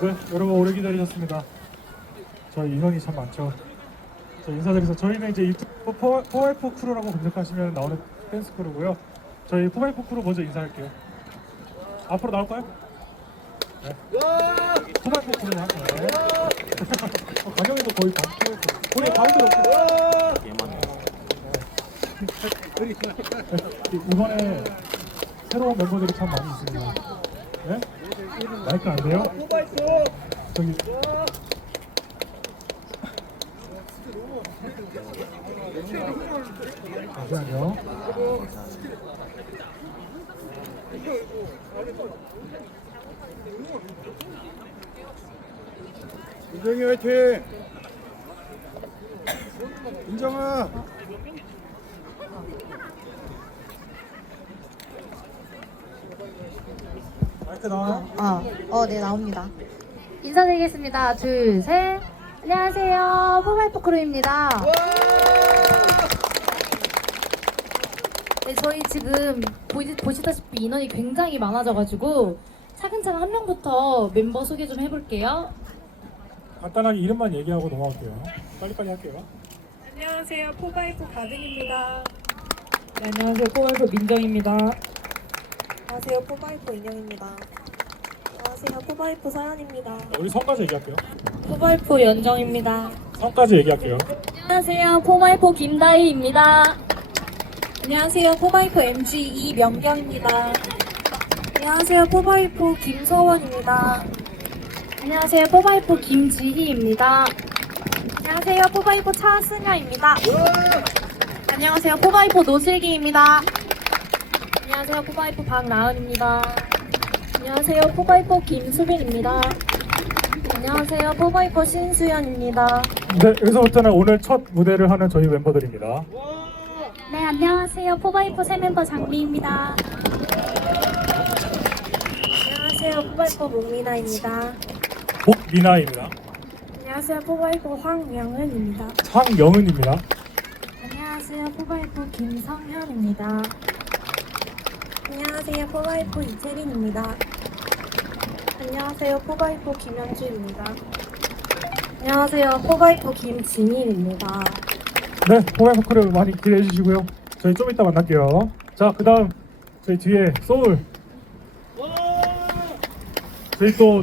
네, 여러분 오래 기다리셨습니다. 저희 인원이 참 많죠. 저 인사드려서 저희는 이제 유튜브 포- 포와이포 크루라고 검색하시면 나오는 댄스 크루고요. 저희 포와이포 크루 먼저 인사할게요. 앞으로 나올까요? 네. 포와이포 크루 할까요? 네. 어, 가격에도 거의 반 포와이포. 우리 가운데 놓고. 네, 이번에 새로운 멤버들이 참 많이 있습니다. 네? 마이크 안 돼요? 저기 잠시만요. 인정이 화이팅! 인정아! 마이크 나와요? 아, 어, 네, 나옵니다. 인사드리겠습니다. 둘, 셋. 안녕하세요. 포마이포 크루입니다. 네, 저희 지금 보시, 보시다시피 인원이 굉장히 많아져가지고 차근차근 한 명부터 멤버 소개 좀 해볼게요. 간단하게 이름만 얘기하고 넘어갈게요. 빨리빨리 할게요. 안녕하세요. 포바이프 가든입니다. 네, 안녕하세요. 포괄포 민정입니다. 안녕하세요. 포바이프 인영입니다. 안녕하세요. 포바이프 서연입니다. 우리 성까지 얘기할게요. 포바이프 연정입니다. 성까지 얘기할게요. 안녕하세요. 포마이포 김다희입니다. 안녕하세요. 포바이프 MG 이명경입니다. 안녕하세요. 포바이프 김서원입니다. 안녕하세요. 포마이포 김지희입니다. 안녕하세요. 포마이포 차승아입니다. 안녕하세요. 포마이포 노슬기입니다. 안녕하세요. 포마이포 박나은입니다. 안녕하세요. 포마이포 김수빈입니다. 안녕하세요. 포마이포 신수연입니다. 네, 여기서부터는 오늘 첫 무대를 하는 저희 멤버들입니다. 네, 안녕하세요. 포바이포 새 멤버 장미입니다. 안녕하세요. 포바이프 문미나입니다. 복미나입니다. 안녕하세요. 포바이프 황명은입니다. 황영은입니다. 안녕하세요. 포바이포 김성현입니다. 안녕하세요. 포바이프 이채린입니다. 안녕하세요. 포바이프 김현주입니다. 안녕하세요. 포바이프 김지민입니다. 네, 포마이포크를 많이 기대해 주시고요. 저희 좀 이따 만날게요. 자, 그 다음 저희 뒤에 소울. 저희 또